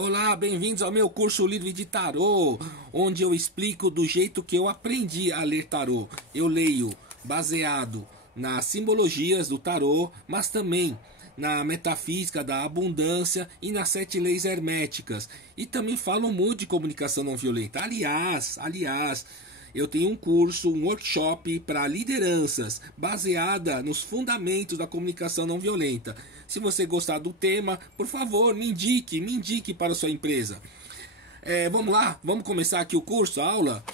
Olá, bem-vindos ao meu curso livre de tarô, onde eu explico do jeito que eu aprendi a ler tarô. Eu leio baseado nas simbologias do tarô, mas também na metafísica da abundância e nas 7 leis herméticas. E também falo muito de comunicação não violenta. Aliás, eu tenho um curso, um workshop para lideranças, baseada nos fundamentos da comunicação não violenta. Se você gostar do tema, por favor, me indique para a sua empresa. Vamos lá, vamos começar aqui o curso, a aula.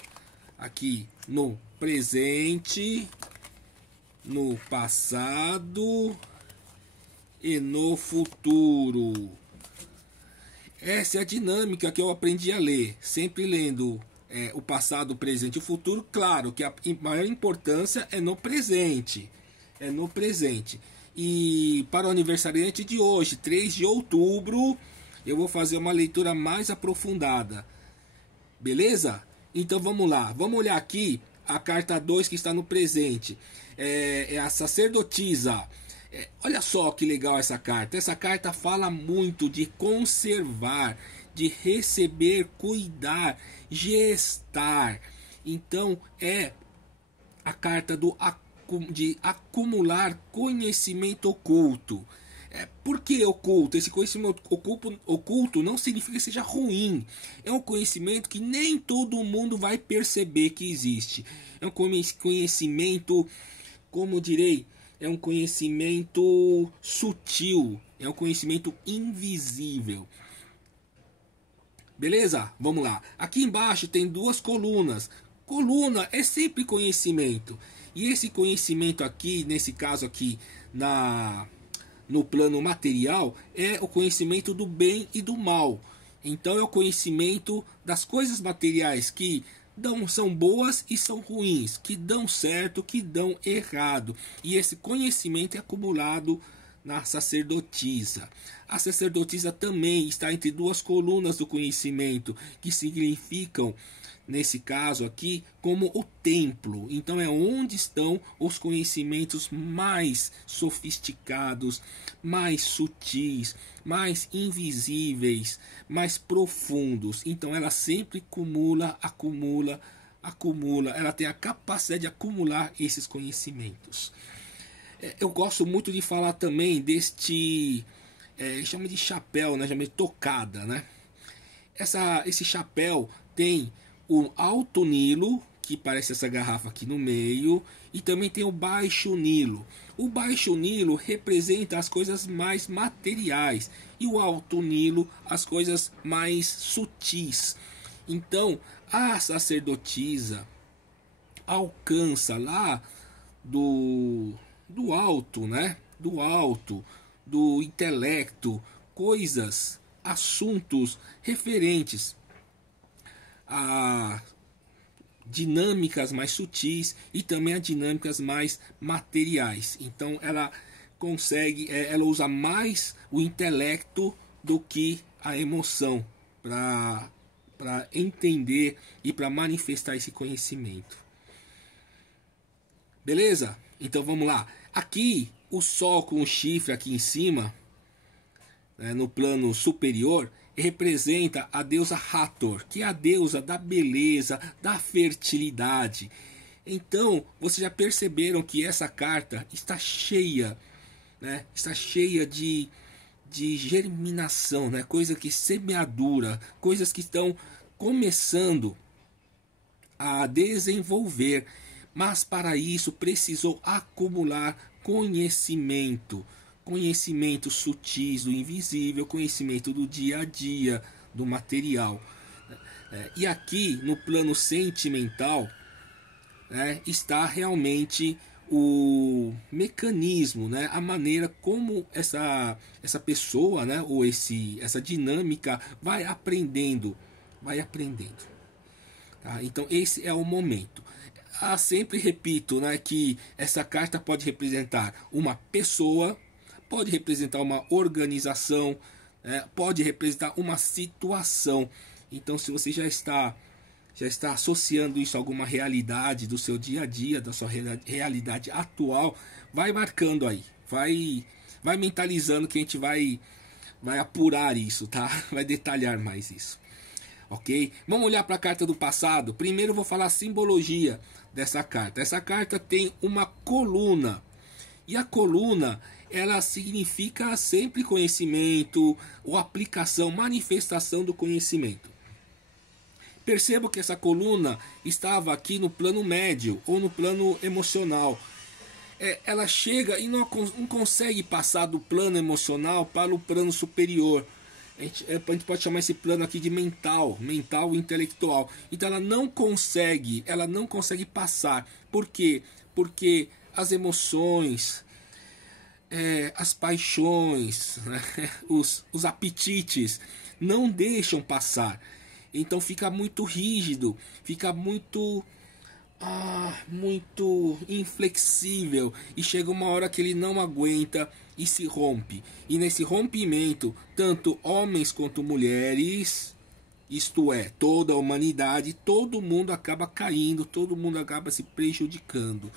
Aqui no presente, no passado e no futuro. Essa é a dinâmica que eu aprendi a ler, sempre lendo o passado, o presente e o futuro. Claro que a maior importância é no presente. E para o aniversariante de hoje, 3 de outubro, eu vou fazer uma leitura mais aprofundada. Beleza? Então vamos lá. Vamos olhar aqui a carta 2 que está no presente. É a sacerdotisa. Olha só que legal essa carta. Essa carta fala muito de conservar, de receber, cuidar, gestar. Então é a carta de acumular conhecimento oculto. Por que oculto? Esse conhecimento oculto não significa que seja ruim. É um conhecimento que nem todo mundo vai perceber que existe. É um conhecimento, como direi, é um conhecimento sutil. É um conhecimento invisível. Beleza? Vamos lá. Aqui embaixo tem 2 colunas. Coluna é sempre conhecimento. E esse conhecimento aqui, nesse caso aqui, no plano material, é o conhecimento do bem e do mal. Então é o conhecimento das coisas materiais que são boas e são ruins, que dão certo, que dão errado. E esse conhecimento é acumulado na sacerdotisa. A sacerdotisa também está entre 2 colunas do conhecimento, que significam, nesse caso aqui, como o templo. Então é onde estão os conhecimentos mais sofisticados, mais sutis, mais invisíveis, mais profundos. Então ela sempre acumula. Ela tem a capacidade de acumular esses conhecimentos. Eu gosto muito de falar também deste, chama de chapéu, né? Chama de tocada, né? Esse chapéu tem o Alto Nilo, que parece essa garrafa aqui no meio, e também tem o Baixo Nilo. O Baixo Nilo representa as coisas mais materiais e o Alto Nilo as coisas mais sutis. Então a sacerdotisa alcança lá do alto, né? Do alto, do intelecto, coisas, assuntos referentes a dinâmicas mais sutis e também a dinâmicas mais materiais. Então ela consegue, ela usa mais o intelecto do que a emoção para entender e para manifestar esse conhecimento. Beleza? Então vamos lá. Aqui o Sol com o chifre aqui em cima, no plano superior, representa a deusa Hathor, que é a deusa da beleza, da fertilidade. Então, vocês já perceberam que essa carta está cheia, né? Está cheia de germinação, né? Coisa que semeadura, coisas que estão começando a desenvolver. Mas para isso precisou acumular conhecimento sutis do invisível, conhecimento do dia a dia, do material. E aqui no plano sentimental, está realmente o mecanismo, né, a maneira como essa pessoa, né, ou essa dinâmica vai aprendendo. Tá? Então esse é o momento. Sempre repito, né, que essa carta pode representar uma pessoa, pode representar uma organização, pode representar uma situação. Então se você já está associando isso a alguma realidade do seu dia a dia, da sua realidade atual, vai marcando aí, vai mentalizando que a gente vai vai apurar isso, tá? Vai detalhar mais isso. Ok? Vamos olhar para a carta do passado. Primeiro eu vou falar a simbologia dessa carta. Essa carta tem uma coluna. E a coluna, ela significa sempre conhecimento, ou aplicação, manifestação do conhecimento. Perceba que essa coluna estava aqui no plano médio, ou no plano emocional. Ela chega e não consegue passar do plano emocional para o plano superior. A gente pode chamar esse plano aqui de mental intelectual. Então ela não consegue passar. Por quê? Porque as emoções, as paixões, né, os apetites não deixam passar. Então fica muito rígido, fica muito inflexível, e chega uma hora que ele não aguenta e se rompe. E nesse rompimento, tanto homens quanto mulheres, isto é, toda a humanidade, todo mundo acaba caindo, todo mundo acaba se prejudicando.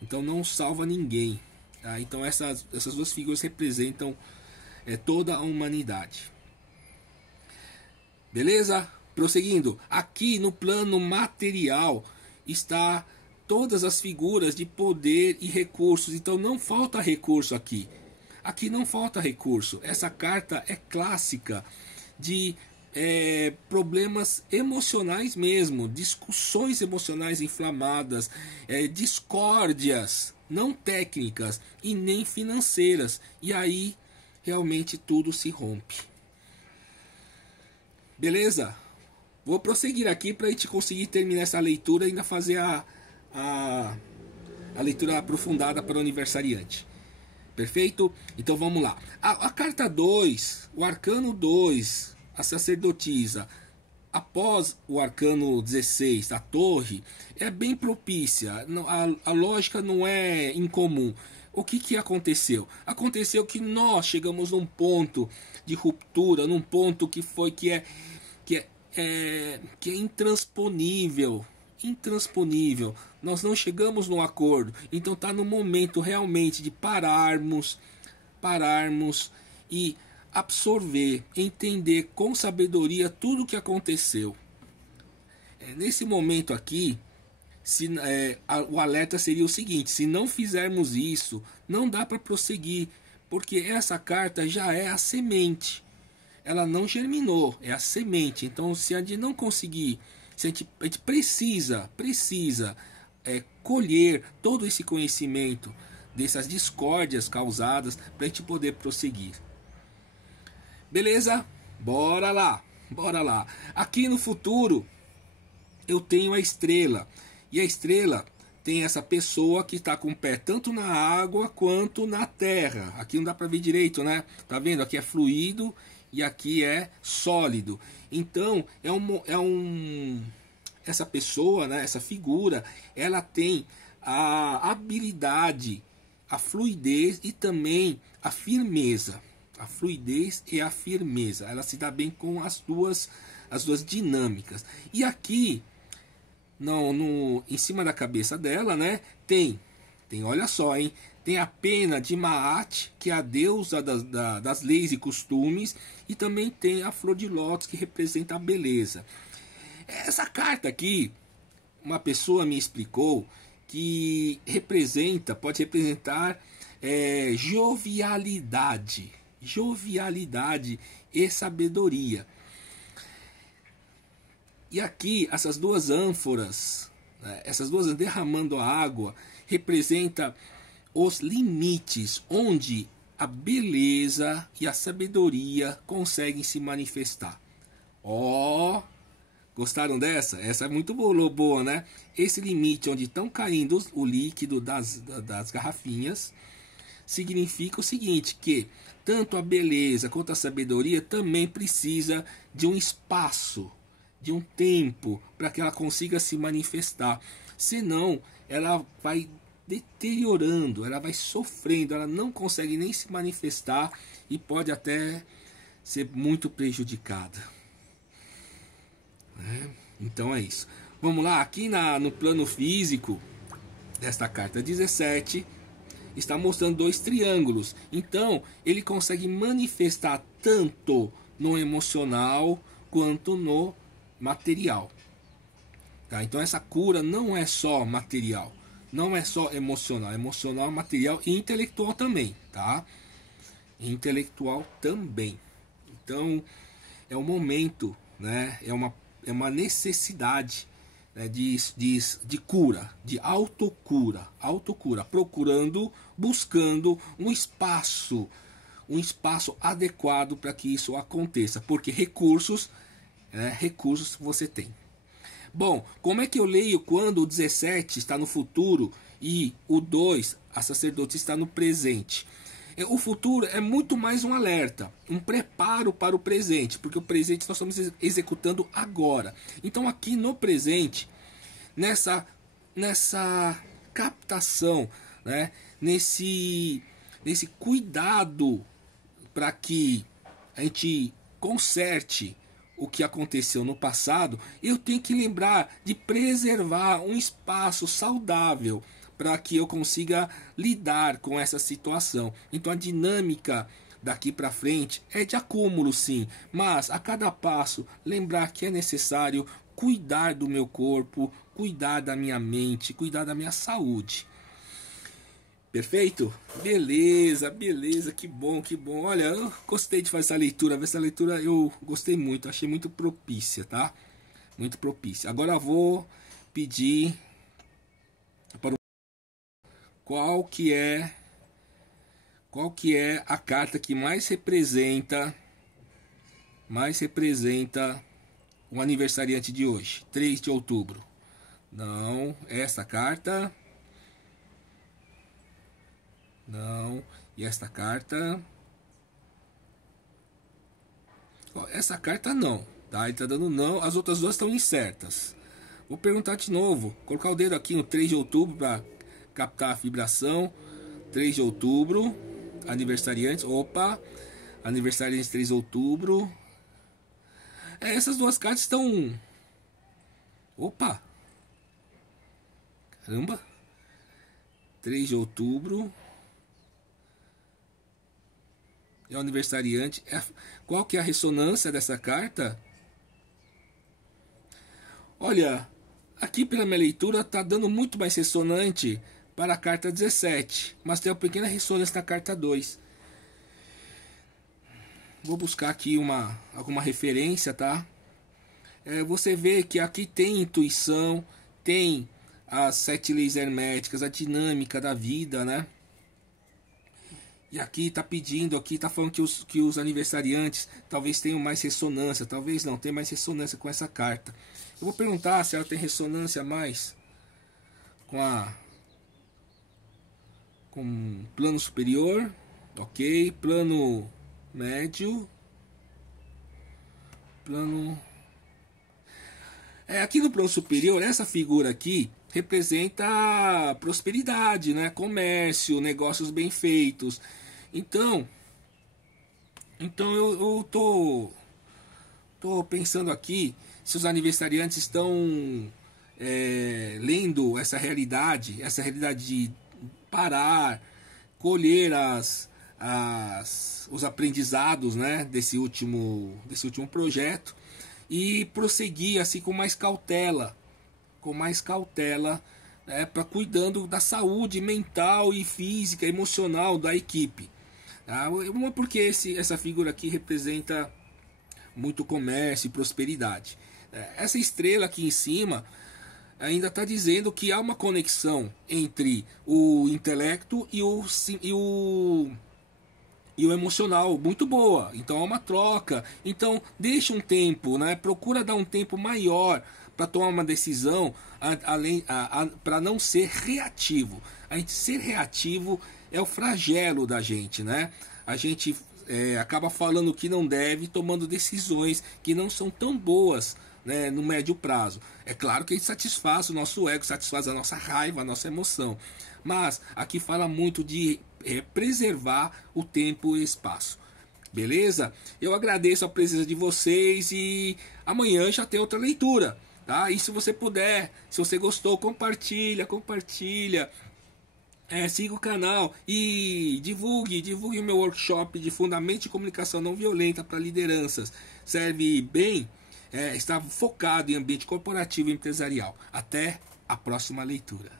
Então não salva ninguém, tá? Então essas duas figuras representam toda a humanidade. Beleza? Prosseguindo, aqui no plano material está todas as figuras de poder e recursos. Então não falta recurso aqui. Aqui não falta recurso. Essa carta é clássica de problemas emocionais mesmo, discussões emocionais inflamadas, discórdias não técnicas e nem financeiras. E aí realmente tudo se rompe. Beleza? Vou prosseguir aqui para a gente conseguir terminar essa leitura e ainda fazer a leitura aprofundada para o aniversariante. Perfeito? Então vamos lá. A carta 2, o arcano 2, a sacerdotisa, após o arcano 16, a torre, é bem propícia. A lógica não é incomum. O que aconteceu? Aconteceu que nós chegamos num ponto de ruptura, num ponto que é intransponível. Nós não chegamos no acordo. Então está no momento realmente de pararmos e absorver, entender com sabedoria tudo o que aconteceu. Nesse momento aqui, o alerta seria o seguinte: se não fizermos isso, não dá para prosseguir, porque essa carta já é a semente. Ela não germinou, é a semente. Então, se a gente não conseguir, a gente precisa colher todo esse conhecimento dessas discórdias causadas para a gente poder prosseguir. Beleza? Bora lá. Aqui no futuro eu tenho a estrela, e a estrela tem essa pessoa que está com o pé tanto na água quanto na terra. Aqui não dá para ver direito, né? Tá vendo? Aqui é fluido e aqui é sólido. Então essa pessoa, né, essa figura, ela tem a habilidade, a fluidez e também a firmeza. A fluidez e a firmeza. Ela se dá bem com as duas dinâmicas. E aqui em cima da cabeça dela, né, tem, olha só, hein? Tem a pena de Maat, que é a deusa das leis e costumes, e também tem a flor de lótus, que representa a beleza. Essa carta aqui, uma pessoa me explicou que pode representar jovialidade e sabedoria. E aqui essas duas ânforas, né, derramando a água, representa os limites onde a beleza e a sabedoria conseguem se manifestar. Gostaram dessa? Essa é muito boa, né? Esse limite onde estão caindo o líquido das garrafinhas significa o seguinte, que tanto a beleza quanto a sabedoria também precisa de um espaço, de um tempo, para que ela consiga se manifestar. Senão ela vai deteriorando, ela vai sofrendo, ela não consegue nem se manifestar e pode até ser muito prejudicada. Então é isso. Vamos lá, aqui no plano físico desta carta 17 está mostrando dois triângulos. Então, ele consegue manifestar tanto no emocional quanto no material. Tá? Então, essa cura não é só material, não é só emocional, emocional, material e intelectual também, tá? Intelectual também. Então, é um momento, né? É uma necessidade, né? de cura, de autocura, procurando, buscando um espaço adequado para que isso aconteça, porque recursos você tem. Bom, como é que eu leio quando o 17 está no futuro e o 2, a sacerdotisa, está no presente? O futuro é muito mais um alerta, um preparo para o presente, porque o presente nós estamos executando agora. Então aqui no presente, nessa captação, né, nesse cuidado para que a gente conserte o que aconteceu no passado, eu tenho que lembrar de preservar um espaço saudável para que eu consiga lidar com essa situação. Então a dinâmica daqui para frente é de acúmulo, sim, mas a cada passo lembrar que é necessário cuidar do meu corpo, cuidar da minha mente, cuidar da minha saúde. Perfeito? Beleza, que bom, que bom. Olha, eu gostei de fazer essa leitura eu gostei muito, achei muito propícia, tá? Muito propícia. Agora eu vou pedir para qual que é a carta que mais representa o aniversariante de hoje, 3 de outubro. Não, essa carta. Não, e esta carta. Ó, essa carta não, tá? Ele tá dando não, as outras duas estão incertas. Vou perguntar de novo, colocar o dedo aqui no 3 de outubro para captar a vibração. 3 de outubro, aniversariantes. Opa, aniversariantes 3 de outubro. Essas duas cartas estão. Opa! Caramba! 3 de outubro. É o aniversariante. Qual que é a ressonância dessa carta? Olha, aqui pela minha leitura está dando muito mais ressonante para a carta 17, mas tem uma pequena ressonância na carta 2. Vou buscar aqui alguma referência, tá? Você vê que aqui tem intuição, tem as 7 leis herméticas, a dinâmica da vida, né? E aqui está pedindo, aqui está falando que os aniversariantes talvez tenham mais ressonância, talvez não, tem mais ressonância com essa carta. Eu vou perguntar se ela tem ressonância mais com plano superior, ok, plano médio, plano... aqui no plano superior, essa figura aqui representa prosperidade, né? Comércio, negócios bem feitos. Então eu tô pensando aqui se os aniversariantes estão lendo essa realidade de parar, colher os aprendizados, né, desse último projeto e prosseguir assim com mais cautela, para cuidando da saúde mental e física, emocional da equipe. Uma porque essa figura aqui representa muito comércio e prosperidade. Essa estrela aqui em cima ainda está dizendo que há uma conexão entre o intelecto e o emocional muito boa. Então há uma troca. Então deixa um tempo, né? Procura dar um tempo maior para tomar uma decisão, para não ser reativo. A gente ser reativo é o flagelo da gente, né? A gente acaba falando o que não deve, tomando decisões que não são tão boas, né, no médio prazo. É claro que a gente satisfaz o nosso ego, satisfaz a nossa raiva, a nossa emoção. Mas aqui fala muito de preservar o tempo e espaço. Beleza? Eu agradeço a presença de vocês e amanhã já tem outra leitura. Tá? E se você puder, se você gostou, compartilha. Siga o canal e divulgue o meu workshop de Fundamentos de Comunicação Não Violenta para lideranças. Serve bem, está focado em ambiente corporativo e empresarial. Até a próxima leitura.